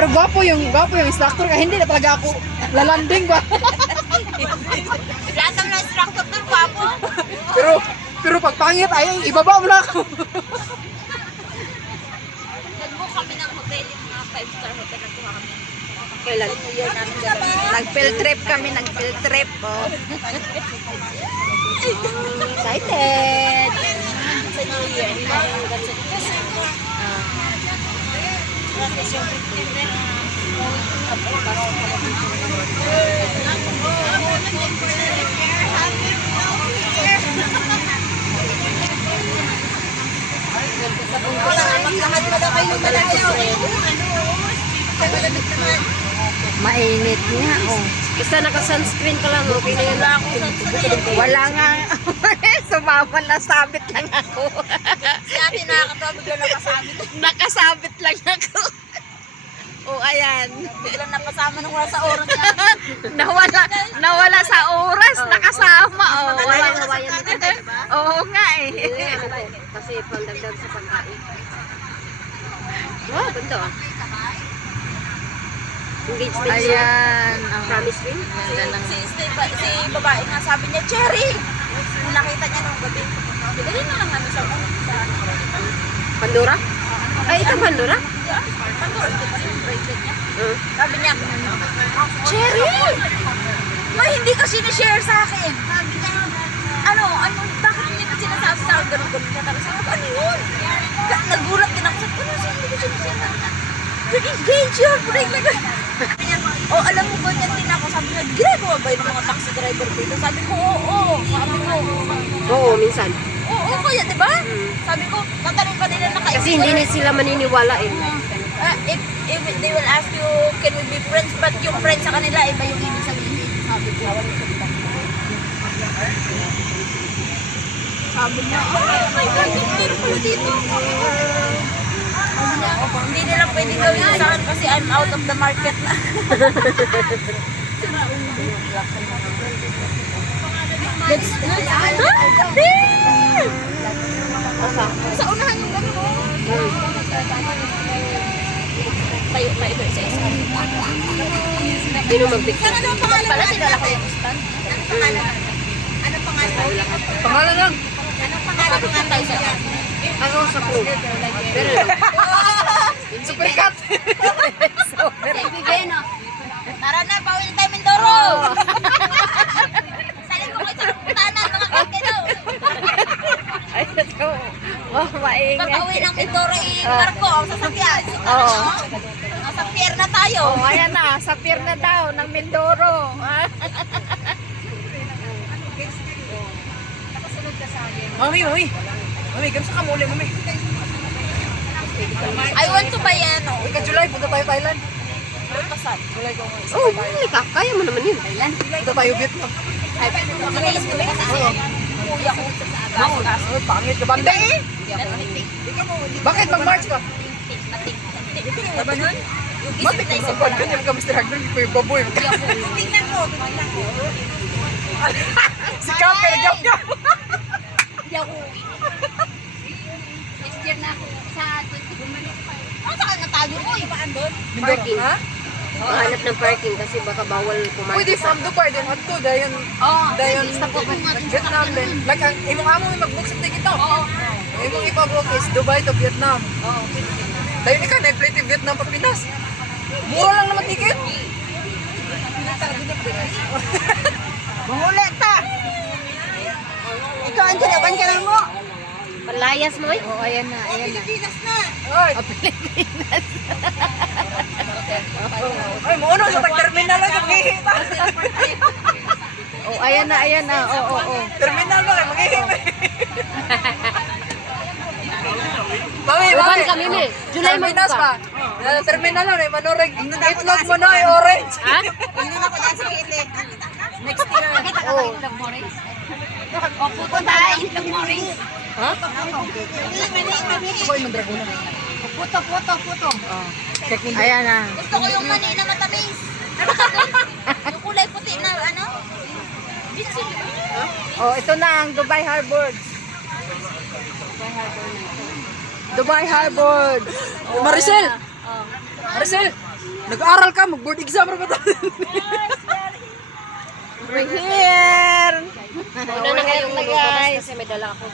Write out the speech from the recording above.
Pero gwapo yung instructor kaya hindi na talaga ako lalanding ba. Lahat ng instructor doon, papo. pero pag pangit ay ibaba mo na ako. Nag-book kami ng hotel, yung mga 5-star hotel. Nagkuha kami. Kailan? Nag-field trip kami, nag-field trip. Oh. Excited! Sa New Year. Mainit nga, oh. Basta naka-sunscreen ka lang, okay na yun. Wala nga. Sumama na, sabit lang ako. Si ate nakakatawa, bigla napasabit. Nakasabit lang ako. Oh, ayan. Bigla napasama nung wala sa oras niya. Nawala sa oras, nakasama. Oh, Walang ayan. hawayan nito, diba? Oo nga eh. Kasi pandagdag sa pagkain. Wow, ganda ah. Engagement ring. Ayan. Promise ring. Si babae nga sabi niya, Cherry! Nung nakita niya nung gabi, bigyan na lang namin sa Pandora? Ay, ito Pandora? Pandora, di ba yung bracelet niya? Sabi niya, Cherry! ma hindi ka sinishare sa akin. Sabi niya, bakit hindi ka sinasabi sa akin? Ganun niya talaga. Sabi ko, ano yun? Nagulat din ako. Sabi ko, ano hindi ko sinishare? Engage your break like oh, alam mo ba niyan din ako? Sabi niya, ginagawa ba yung mga taxi driver dito? Sabi ko, oo. Sabi ko, Oo, minsan. oo, kaya, di ba? Sabi ko, tatanong ka nila na kayo. Kasi hindi na sila maniniwala eh. If they will ask you, can we be friends? But yung friends sa kanila, iba yung ibig sabihin. Sabi ko, sabi niya, oh my God, meron pala dito. Sabi niya, hindi nila pwedeng gawin sa akin kasi I'm out of the market na. Sa unahan yung gano'n mo. Tayo ba isa isa? Sino mag-picture? Anong pangalan? Pala sinala ko yung stand. Anong pangalan? Anong pangalan? Pangalan lang. Anong pangalan ng tayo sa Ano sa crew? Pero Super cut. Bigay, no? Tara na, pauwi na tayo Mindoro! Saling ko kayo sa putanan, mga kakino! Ay, ito. Oh, maingay. Pag-uwi ng Mindoro, i-marko ang sasakyan. Oo. Nasa pier na tayo. Oh, ayan na. Sa pier na daw ng Mindoro. Mami. Mami, gamsa ka muli, mami. I want to buy ano. Ika July, punta tayo Thailand. Pasan. July ko. oh, bumili ka. Kaya mo naman yun. Punta tayo Vietnam. Makinis ko kasi kuya ko sa agas. Oh, pangit ka banda eh. Bakit mag-March ka? Ba nun? Matik na sa pag ganyan ka Mr. Hagner, hindi ko yung baboy. Tingnan ko. Si Kape, nag-gap-gap. Hindi ako uwi. Next year na ako sa 20 minutes. Ano sa kanya tayo ko? Ibaan doon? Parking. Ha? Mahanap ng parking kasi baka bawal pumark. Pwede from Dubai din adto dayon. Dayon Vietnam din. Like ang imong amo may mag-book sa ticket to. Imong ipa-book is Dubai to Vietnam. Dayon ka na flight Vietnam pa Pinas. Mura lang naman ticket. Mahuli ta! Ikaw ang tinaban ka lang mo. Palayas mo eh. Oh, ayan na. Ayan na. Pilipinas na! Oy, Pilipinas. ay mo ano sa terminal lang yung gihita. Oh, ayan na. Ayan na. Oh. Terminal ba kay maghihita. Mami, Uban kami me. July mo Pinas pa. pa. Terminal na manoreg. Itlog mo na ay orange. Ha? Hindi na ko dyan sa kilit. Next year. Nakita ka yung Itlog Morris? O, puto tayo Itlog Morris. Ha? Mani. Ako yung Dragona. Puto. Ayan na. Gusto ko yung mani na matamis. Yung kulay puti na ano? Oh, ito na ang Dubai Harbor. Dubai Harbor. Maricel! Maricel! Nag-aaral ka, mag-board exam ra ba tayo? We're here. Una na ngayong lumabas kasi may dala ako.